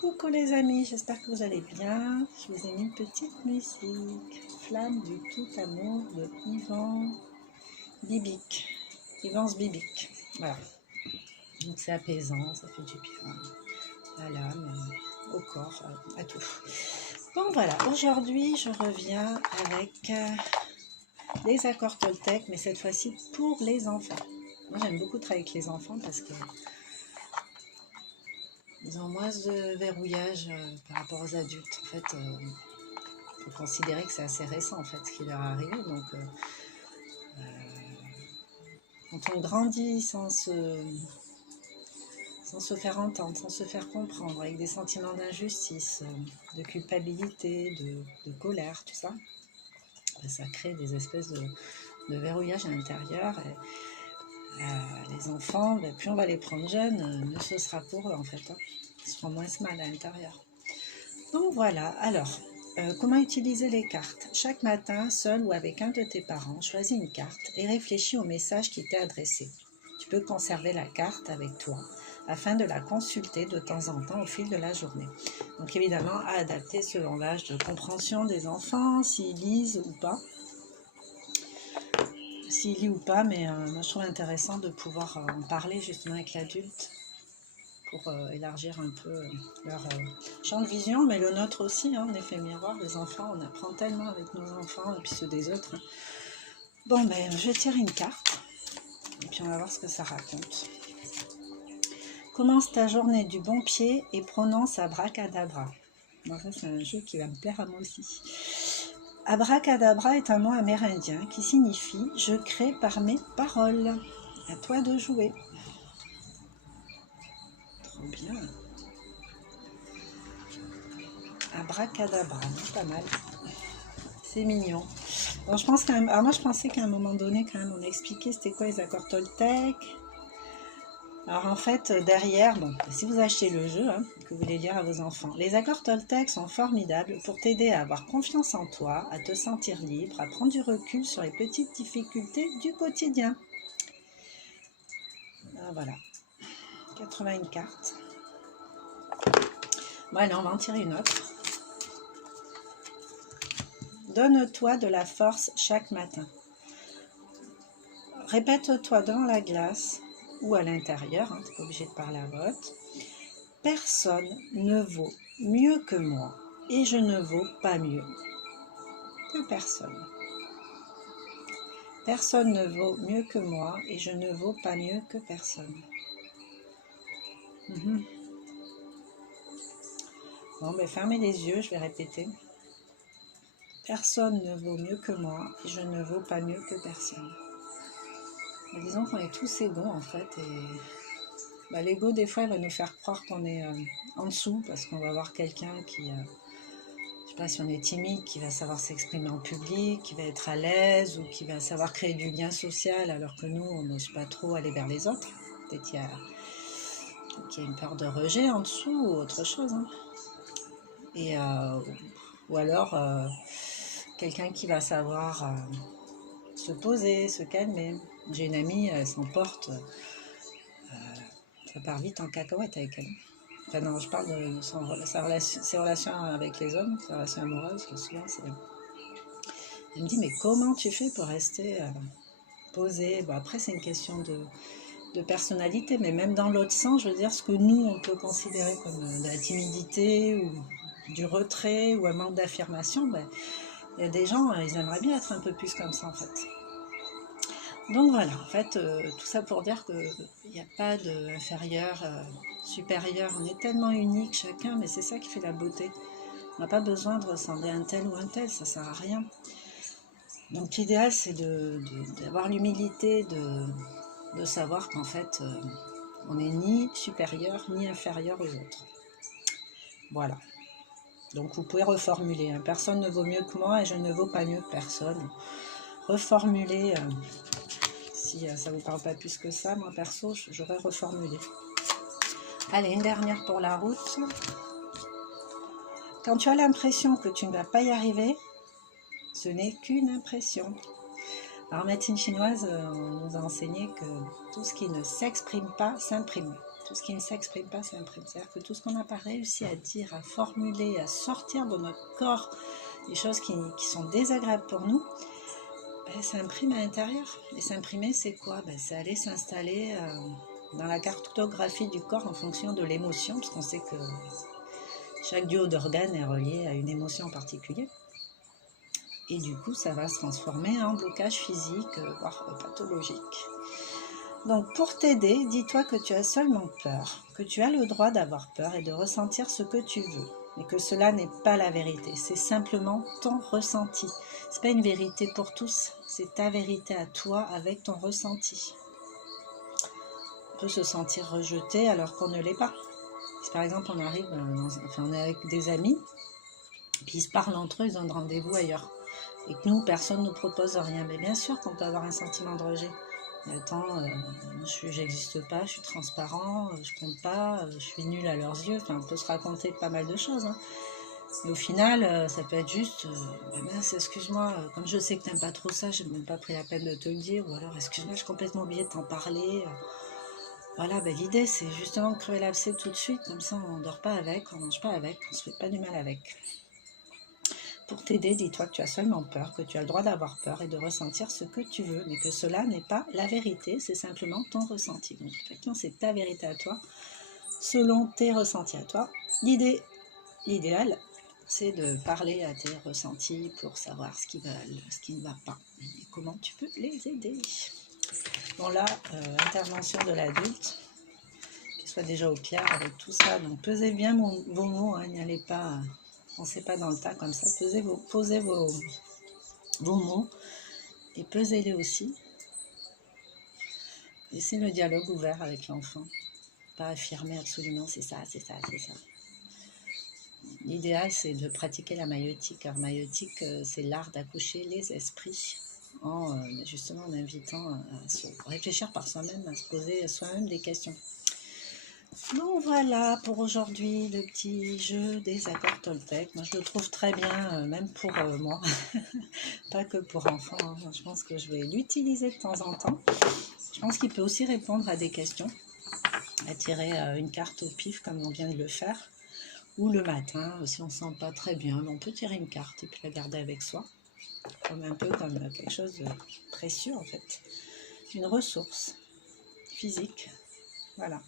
Coucou les amis, j'espère que vous allez bien. Je vous ai mis une petite musique. Flamme du tout amour de Yvan Bibic. Yvan's Bibic. Voilà. Donc c'est apaisant, ça fait du bien à l'âme, au corps, à tout. Bon voilà, aujourd'hui je reviens avec les accords Toltec, mais cette fois-ci pour les enfants. Moi j'aime beaucoup travailler avec les enfants parce que ils ont moins de verrouillage par rapport aux adultes. En fait, il faut considérer que c'est assez récent en fait ce qui leur est arrivé. Donc, quand on grandit sans se faire entendre, sans se faire comprendre, avec des sentiments d'injustice, de culpabilité, de colère, tout ça, ben, ça crée des espèces de verrouillage à l'intérieur. Et, les enfants, ben, plus on va les prendre jeunes, mieux ce sera pour eux en fait. Hein. Ils seront moins mal à l'intérieur. Donc voilà, alors, comment utiliser les cartes? Chaque matin, seul ou avec un de tes parents, choisis une carte et réfléchis au message qui t'est adressé. Tu peux conserver la carte avec toi afin de la consulter de temps en temps au fil de la journée. Donc évidemment, à adapter selon l'âge de compréhension des enfants, s'ils lisent ou pas. S'ils lisent ou pas, mais moi je trouve intéressant de pouvoir en parler justement avec l'adulte pour élargir un peu leur champ de vision, mais le nôtre aussi, hein, en effet miroir, les enfants, on apprend tellement avec nos enfants et puis ceux des autres. Hein. Bon, ben, je tire une carte et puis on va voir ce que ça raconte. Commence ta journée du bon pied et prononce abracadabra. Bon, ça c'est un jeu qui va me plaire à moi aussi. Abracadabra est un mot amérindien qui signifie « je crée par mes paroles ». À toi de jouer. Trop bien. Abracadabra, pas mal. C'est mignon. Bon, je pense alors moi je pensais qu'à un moment donné quand même on expliquait c'était quoi les accords Toltec. Alors en fait derrière, bon, si vous achetez le jeu, hein, que vous voulez lire à vos enfants, les accords Toltec sont formidables pour t'aider à avoir confiance en toi, à te sentir libre, à prendre du recul sur les petites difficultés du quotidien. Alors, voilà, 81 cartes. Bon allez, on va en tirer une autre. Donne-toi de la force chaque matin. Répète-toi devant la glace ou à l'intérieur, hein, tu n'es pas obligé de parler à voix. Personne ne vaut mieux que moi et je ne vaux pas mieux que personne. Personne ne vaut mieux que moi et je ne vaux pas mieux que personne. Bon, ben fermez les yeux, je vais répéter. Personne ne vaut mieux que moi et je ne vaux pas mieux que personne. Mais disons qu'on est tous égaux en fait et l'ego des fois il va nous faire croire qu'on est en dessous parce qu'on va voir quelqu'un qui, je sais pas si on est timide, qui va savoir s'exprimer en public, qui va être à l'aise ou qui va savoir créer du lien social alors que nous on n'ose pas trop aller vers les autres. Peut-être qu'il y a une peur de rejet en dessous ou autre chose. Hein. Et, ou alors quelqu'un qui va savoir se poser, se calmer. J'ai une amie, elle s'emporte, ça part vite en cacahuète avec elle. Enfin non, je parle de ses relations avec les hommes, ses relations amoureuses, souvent c'est... Elle me dit, mais comment tu fais pour rester posée? Bon, après, c'est une question de personnalité, mais même dans l'autre sens, je veux dire, ce que nous, on peut considérer comme de la timidité ou du retrait ou un manque d'affirmation, ben, il y a des gens, ils aimeraient bien être un peu plus comme ça, en fait. Donc voilà, en fait, tout ça pour dire qu'il n'y a pas d'inférieur, supérieur. On est tellement unique chacun, mais c'est ça qui fait la beauté. On n'a pas besoin de ressembler à un tel ou un tel, ça ne sert à rien. Donc l'idéal, c'est d'avoir l'humilité de savoir qu'en fait, on n'est ni supérieur ni inférieur aux autres. Voilà. Donc vous pouvez reformuler. Hein. Personne ne vaut mieux que moi et je ne vaux pas mieux que personne. Reformuler... si ça ne vous parle pas plus que ça, moi perso, j'aurais reformulé. Allez, une dernière pour la route. Quand tu as l'impression que tu ne vas pas y arriver, ce n'est qu'une impression. Alors, en médecine chinoise, on nous a enseigné que tout ce qui ne s'exprime pas s'imprime. Tout ce qui ne s'exprime pas s'imprime. C'est-à-dire que tout ce qu'on n'a pas réussi à dire, à formuler, à sortir de notre corps, des choses qui sont désagréables pour nous, ben, ça imprime à l'intérieur. Et s'imprimer, c'est quoi? Ben, c'est aller s'installer dans la cartographie du corps en fonction de l'émotion, parce qu'on sait que chaque duo d'organes est relié à une émotion en particulier. Et du coup, ça va se transformer en blocage physique, voire pathologique. Donc, pour t'aider, dis-toi que tu as seulement peur, que tu as le droit d'avoir peur et de ressentir ce que tu veux. Mais que cela n'est pas la vérité, c'est simplement ton ressenti. C'est pas une vérité pour tous, c'est ta vérité à toi avec ton ressenti. On peut se sentir rejeté alors qu'on ne l'est pas. Si par exemple on arrive, on est avec des amis, puis ils se parlent entre eux, ils ont un rendez-vous ailleurs, et que nous, personne ne nous propose rien, mais bien sûr qu'on peut avoir un sentiment de rejet. Attends, j'existe pas, je suis transparent, je compte pas, je suis nulle à leurs yeux. Enfin, on peut se raconter pas mal de choses. Hein. Et au final, ça peut être juste, mince, excuse-moi, comme je sais que t'aimes pas trop ça, j'ai même pas pris la peine de te le dire, ou alors excuse-moi, j'ai complètement oublié de t'en parler. Voilà, ben, l'idée c'est justement de crever l'abcès tout de suite, comme ça on dort pas avec, on mange pas avec, on se fait pas du mal avec. Pour t'aider, dis-toi que tu as seulement peur, que tu as le droit d'avoir peur et de ressentir ce que tu veux, mais que cela n'est pas la vérité, c'est simplement ton ressenti. Donc, effectivement, c'est ta vérité à toi, selon tes ressentis à toi. L'idéal, c'est de parler à tes ressentis pour savoir ce qui ne va pas et comment tu peux les aider. Bon là, intervention de l'adulte, qu'il soit déjà au clair avec tout ça. Donc, pesez bien vos mots, hein, n'y allez pas... Pensez pas dans le tas comme ça, posez vos mots et pesez-les aussi. Laissez le dialogue ouvert avec l'enfant, pas affirmer absolument c'est ça, c'est ça, c'est ça. L'idéal c'est de pratiquer la maïeutique. Alors maïeutique c'est l'art d'accoucher les esprits en justement en invitant à se réfléchir par soi-même, à se poser soi-même des questions. Donc voilà pour aujourd'hui le petit jeu des accords Toltec. Moi je le trouve très bien, même pour moi, pas que pour enfants. Hein. Je pense que je vais l'utiliser de temps en temps. Je pense qu'il peut aussi répondre à des questions, à tirer une carte au pif comme on vient de le faire. Ou le matin, si on ne se sent pas très bien, on peut tirer une carte et puis la garder avec soi. Un peu comme quelque chose de précieux en fait. Une ressource physique. Voilà.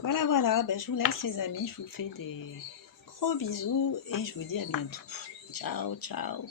Voilà, ben, je vous laisse les amis, je vous fais des gros bisous et je vous dis à bientôt. Ciao, ciao.